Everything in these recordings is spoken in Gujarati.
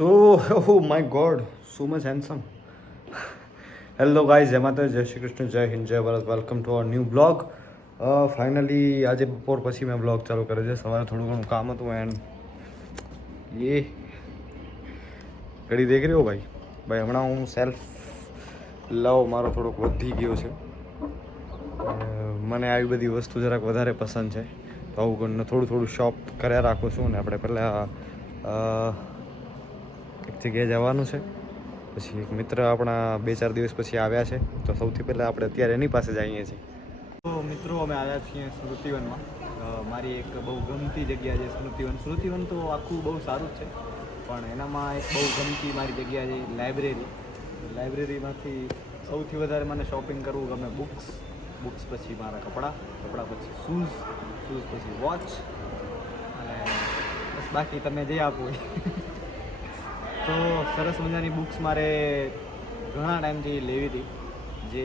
So, oh my god, so much handsome. Hello guys, એમાં તો જય શ્રી કૃષ્ણ, જય હિન્દ, જય Bharat. Welcome to our new blog. Finally આજે બપોર પછી મેં બ્લોગ ચાલુ કર્યો છે. સવારે થોડું ઘણું કામ હતું એન્ડ એ ઘડી દેખ રહ્યો ભાઈ. હમણાં હું સેલ્ફ લવ મારો થોડોક વધી ગયો છે. મને આવી બધી વસ્તુ જરાક વધારે પસંદ છે, તો આવું થોડું શોપ કર્યા રાખું છું. ને આપણે પહેલાં એક જગ્યાએ જવાનું છે. પછી એક મિત્ર આપણા 2-4 દિવસ પછી આવ્યા છે, તો સૌથી પહેલાં આપણે અત્યારે એની પાસે જઈએ છીએ. તો મિત્રો, અમે આવ્યા છીએ સ્મૃતિવનમાં. મારી એક બહુ ગમતી જગ્યા છે સ્મૃતિવન. સ્મૃતિવન તો આખું બહુ સારું જ છે, પણ એનામાં એક બહુ ગમતી મારી જગ્યા છે લાઇબ્રેરી. લાઇબ્રેરીમાંથી સૌથી વધારે મને શોપિંગ કરવું ગમે. બુક્સ પછી મારા કપડાં પછી શૂઝ પછી વોચ, અને બસ બાકી તમે જે આપો. તો સરસ મજાની બુક્સ મારે ઘણા ટાઈમથી લેવી હતી. જે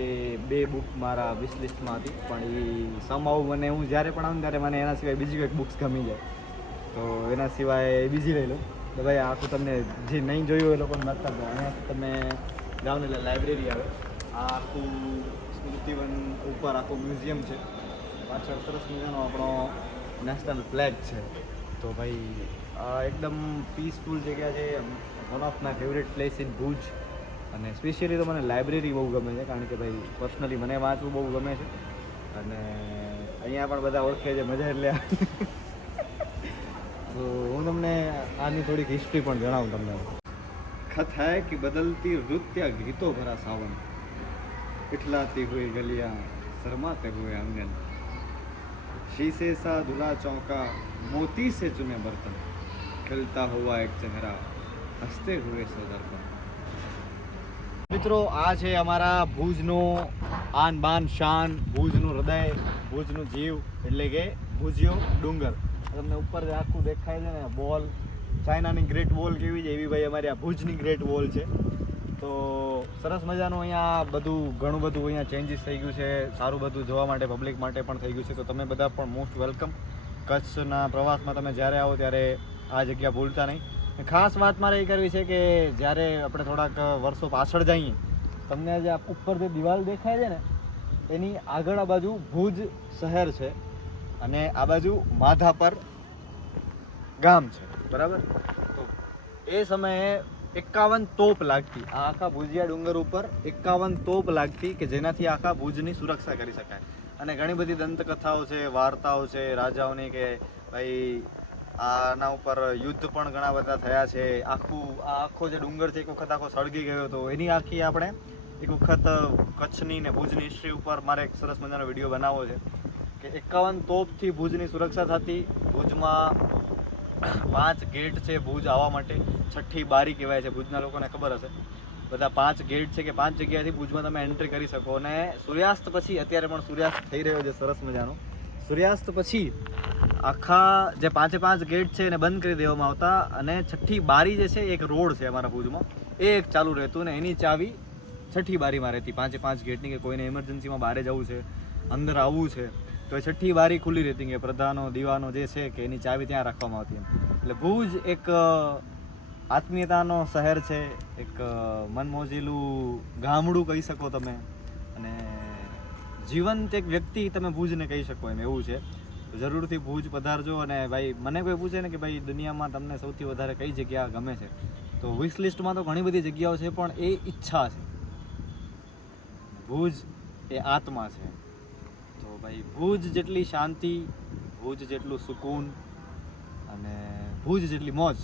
2 બુક મારા વિશ લિસ્ટમાં હતી, પણ એ સમહાઉ મને હું જ્યારે પણ આવું ત્યારે મને એના સિવાય બીજી કંઈક બુક્સ ગમી જાય, તો એના સિવાય બીજી લઈ લઉં. તો ભાઈ આખું તમને જે નહીં જોયું એ લોકોને નથી કરતા. અહીંયા તમે જાઓ ને એટલે લાઇબ્રેરી આવે. આ આખું સ્મૃતિવન ઉપર આખું મ્યુઝિયમ છે. પાછળ સરસ મજાનો આપણો નેશનલ ફ્લેગ છે. તો ભાઈ આ એકદમ પીસફુલ જગ્યા છે. One of my favourite place in Bhuj. અને સ્પેશિયલી તો મને લાઇબ્રેરી બહુ ગમે છે, કારણ કે ભાઈ પર્સનલી મને વાંચવું બહુ ગમે છે. અને અહીંયા પણ બધા ઓળખે છે, મજા એટલે. તો હું તમને આની થોડીક હિસ્ટ્રી પણ જણાવું તમને. खत है कि बदलती रुत या गीतों भरा सावन, इठलाती हुई गलियां शर्माते हुए आंगन, शीशे सा धुला चौका मोती से चुने बर्तन, खिलता हुआ एक चेहरा हंसते हुए से दर्पण. મિત્રો, આ છે અમારા ભુજનું આન બાન શાન, ભુજનું હૃદય, ભુજનું જીવ, એટલે કે ભુજિયો ડુંગર. તમને ઉપર આખું દેખાય છે ને બોલ, ચાઇનાની ગ્રેટ વોલ કેવી છે એવી ભાઈ અમારી આ ભુજની ગ્રેટ વોલ છે. તો સરસ મજાનું અહીંયા ઘણું બધું અહીંયા ચેન્જીસ થઈ ગયું છે. સારું બધું જોવા માટે પબ્લિક માટે પણ થઈ ગયું છે. તો તમે બધા પણ મોસ્ટ વેલકમ. કચ્છના પ્રવાસમાં તમે જ્યારે આવો ત્યારે આ જગ્યા ભૂલતા નહીં. ખાસ વાત મારે એ કરવી છે કે જ્યારે આપણે થોડાક વર્ષો પાછળ જઈએ, તમને જે ઉપર જે દિવાલ દેખાય છે ને, એની આગળ આ બાજુ ભુજ શહેર છે અને આ બાજુ માધાપર ગામ છે, બરાબર? તો એ સમયે 51 તોપ લાગતી. આ આખા ભુજિયા ડુંગર ઉપર 51 તોપ લાગતી કે જેનાથી આખા ભુજની સુરક્ષા કરી શકાય. અને ઘણી બધી દંતકથાઓ છે, વાર્તાઓ છે રાજાઓની, કે ભાઈ આના ઉપર યુદ્ધ પણ ઘણા બધા થયા છે. આખો જે ડુંગર છે એક વખત આખો સળગી ગયો હતો. એની આખી આપણે એક વખત કચ્છની ને ભુજની હિસ્ટ્રી ઉપર મારે એક સરસ મજાનો વિડીયો બનાવવો છે કે 51 તોપથી ભુજની સુરક્ષા થતી. ભુજમાં 5 ગેટ છે ભુજ આવવા માટે. 6ઠ્ઠી બારી કહેવાય છે. ભુજના લોકોને ખબર હશે. બધા 5 ગેટ છે કે 5 જગ્યાએથી ભુજમાં તમે એન્ટ્રી કરી શકો. અને સૂર્યાસ્ત પછી, અત્યારે પણ સૂર્યાસ્ત થઈ રહ્યો છે સરસ મજાનો, સૂર્યાસ્ત પછી આખા જે 5 ગેટ છે એને બંધ કરી દેવામાં આવતા. અને 6ઠ્ઠી બારી જે છે, એક રોડ છે અમારા ભુજમાં, એ એક ચાલુ રહેતું. ને એની ચાવી 6ઠ્ઠી બારીમાં રહેતી. 5 ગેટની, કે કોઈને ઇમરજન્સીમાં બહાર જવું છે, અંદર આવવું છે, તો એ 6ઠ્ઠી બારી ખુલ્લી રહેતી. કે પ્રધાનો દીવાનો જે છે કે એની ચાવી ત્યાં રાખવામાં આવતી. એટલે ભુજ એક આત્મીયતાનો શહેર છે, એક મનમોજીલું ગામડું કહી શકો તમે, અને જીવંત એક વ્યક્તિ તમે ભુજને કહી શકો એમ, એવું છે. તો જરૂરથી ભુજ પધારજો. અને ભાઈ મને કોઈ પૂછે ને કે ભાઈ દુનિયામાં તમને સૌથી વધારે કઈ જગ્યા ગમે છે, તો વિશ લિસ્ટમાં તો ઘણી બધી જગ્યાઓ છે, પણ એ ઈચ્છા છે. ભુજ એ આત્મા છે. તો ભાઈ ભુજ જેટલી શાંતિ, ભુજ જેટલું સુકૂન અને ભુજ જેટલી મોજ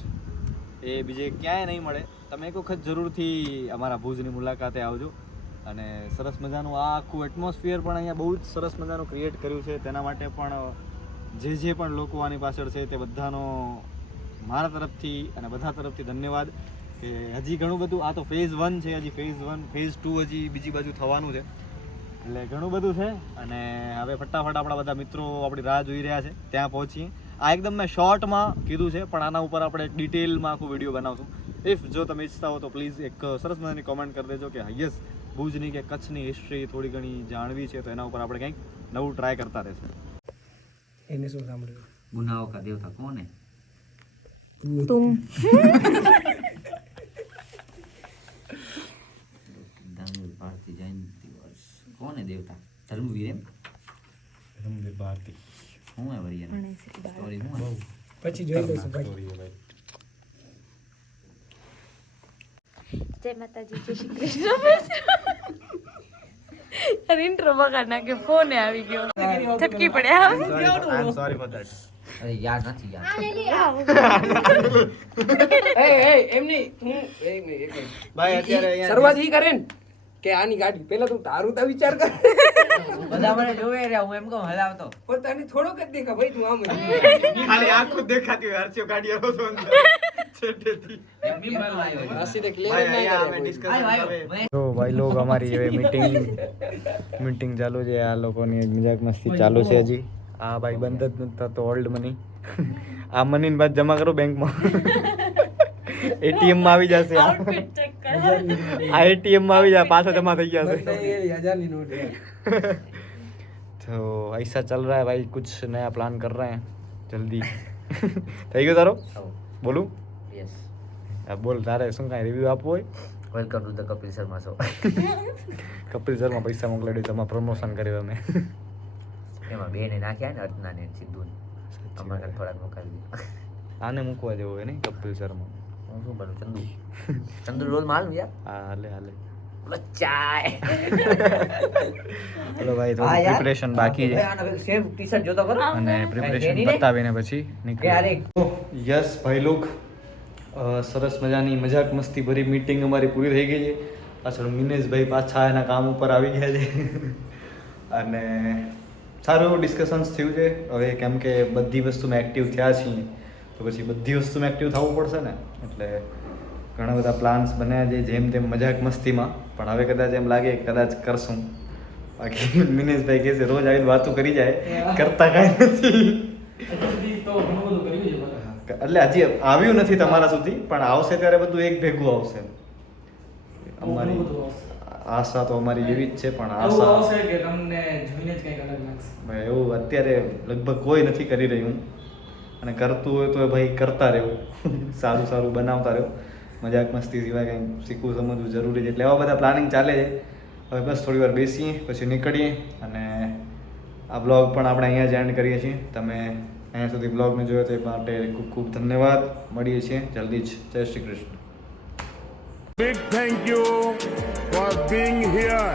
એ બીજે ક્યાંય નહીં મળે. તમે એક વખત જરૂરથી અમારા ભુજની મુલાકાતે આવજો. અને સરસ મજાનું આ આખું એટમોસ્ફિયર પણ અહીંયા બહુ જ સરસ મજાનું ક્રિએટ કર્યું છે. તેના માટે પણ જે પણ લોકો આની પાછળ છે તે બધાનો મારા તરફથી અને બધા તરફથી ધન્યવાદ. કે હજી ઘણું બધું, આ તો ફેઝ 1 છે, હજી ફેઝ 1 ફેઝ 2 હજી બીજી બાજુ થવાનું છે. એટલે ઘણું બધું છે. અને હવે ફટાફટ આપણા બધા મિત્રો આપણી રાહ જોઈ રહ્યા છે, ત્યાં પહોંચીએ. આ એકદમ મેં શોર્ટમાં કીધું છે, પણ આના ઉપર આપણે ડિટેલમાં આખું વિડીયો બનાવશું. ઇફ જો તમે ઈચ્છતા હો તો પ્લીઝ એક સરસ મજાની કોમેન્ટ કરી દેજો કે યસ, ભુજની કે કચ્છની હિસ્ટ્રી થોડી ઘણી જાણવી છે, તો એના ઉપર આપણે કંઈક નવું ટ્રાય કરતા રહેશે. એને શું સાંભળ્યું? गुनाहों का देवता कौन है? तुम હતા ધર્મવીર એમ ધર્મવીર ભારતી હું હે વરી એની સ્ટોરી હું હે? પછી જોઈ લઈશું ભાઈ. જય માતાજી, જય શ્રી કૃષ્ણ. અરે ઇન્ટ્રો બગાડ નાખે, ફોન આવી ગયો, થટકી પડ્યા. Sorry for that. અરે યાદ નથી યાર એ એમ નહીં હું એક મિનિટ ભાઈ અત્યારે અહીંયા શરૂઆત ઈ કરે ને કે આની ગાડી પહેલા તું તારું તો વિચાર કર બધા મને જોવે રે હું એમ કહું હલાવતો પોતાની થોડોક જ દેખા ભાઈ તું આમ જ ખાલી આંખો દેખાતી હોય હર્ષિયો ગાડી આવો તો છેટેથી એમ બી મારો આવ્યો આસી દેખ લે ભાઈ નહીં અહીંયા અમે કરે ડિસ્કશન આવ્યો હવે આવ્યો તો ભાઈ લોગ અમારી હવે મીટિંગ ચાલુ છે આ લોકોની મજાક મસ્તી ચાલુ છે હજી આ ભાઈ બંધ જ નથી થતો ઓલ્ડ મની આ મની બાદ જમા કરો બેંકમાં એટીએમ માં આવી જશે આઉટફિટ ચેક કર. આ એટીએમ માં આવી જાય પાછા જમા થઈ જશે 1000 ની નોટ है तो ऐसा चल रहा है भाई कुछ नया प्लान कर रहे हैं जल्दी થઈ ગયો તારો બોલું યસ બોલ તારે શું કાંઈ રિવ્યુ આપવું હોય welcome to the Kapil Sharma show Kapil Sharma પૈસા મોકલાડી તમારે પ્રમોશન કર્યું અમે એમાં બેને નાખ્યા ને અર્ચના ને સિદ્ધુ ને અમારે થોડાક મોકલી દીધા આને મૂકવા જેવું હોય નહીં કપિલ શર્મા હું શું બનું ચંદુ રોલ માલ યાર હા હાલે હાલે બોલો ચાય ચલો ભાઈ થોડું પ્રિપરેશન બાકી છે સેમ ટી-શર્ટ જોતો કરો અને પ્રિપરેશન બતાવીને પછી યાર એક યસ ભાઈ લોક સરસ મજાની મજાક મસ્તી ભરી મીટિંગ અમારી પૂરી થઈ ગઈ છે પાછળ મિનેશભાઈ પાછા એના કામ ઉપર આવી ગયા છે અને સારું એવું ડિસ્કશન્સ થયું છે હવે કેમ કે બધી વસ્તુમાં એક્ટિવ થયા છીએ તો પછી બધી વસ્તુમાં એક્ટિવ થવું પડશે ને એટલે ઘણા બધા પ્લાન્સ બન્યા છે જેમ તેમ મજાક મસ્તીમાં પણ હવે કદાચ એમ લાગે કે કદાચ કરશું બાકી મિનેશભાઈ કહે છે રોજ આવીને વાતો કરી જાય કરતા કાંઈ નથી એટલે હજી આવ્યું નથી તમારા સુધી પણ આવશે ત્યારે બધું એક ભેગું આવશે અમારી આશા તો અમારી એવી જ છે પણ આશા ભાઈ એવું અત્યારે લગભગ કોઈ નથી કરી રહ્યું અને કરતું હોય તો ભાઈ કરતા રહેવું સારું સારું બનાવતા રહેવું મજાક મસ્તી સિવાય કંઈ શીખવું સમજવું જરૂરી છે એટલે એવા બધા પ્લાનિંગ ચાલે છે હવે બસ થોડી વાર બેસીએ પછી નીકળીએ અને આ બ્લોગ પણ આપણે અહીંયા જ એન્ડ કરીએ છીએ તમે અહીંયા સુધી બ્લોગને જોયો તે માટે ખૂબ ખૂબ ધન્યવાદ મળીએ છીએ જલ્દી જ જય Shri Krishna Big thank you for being here.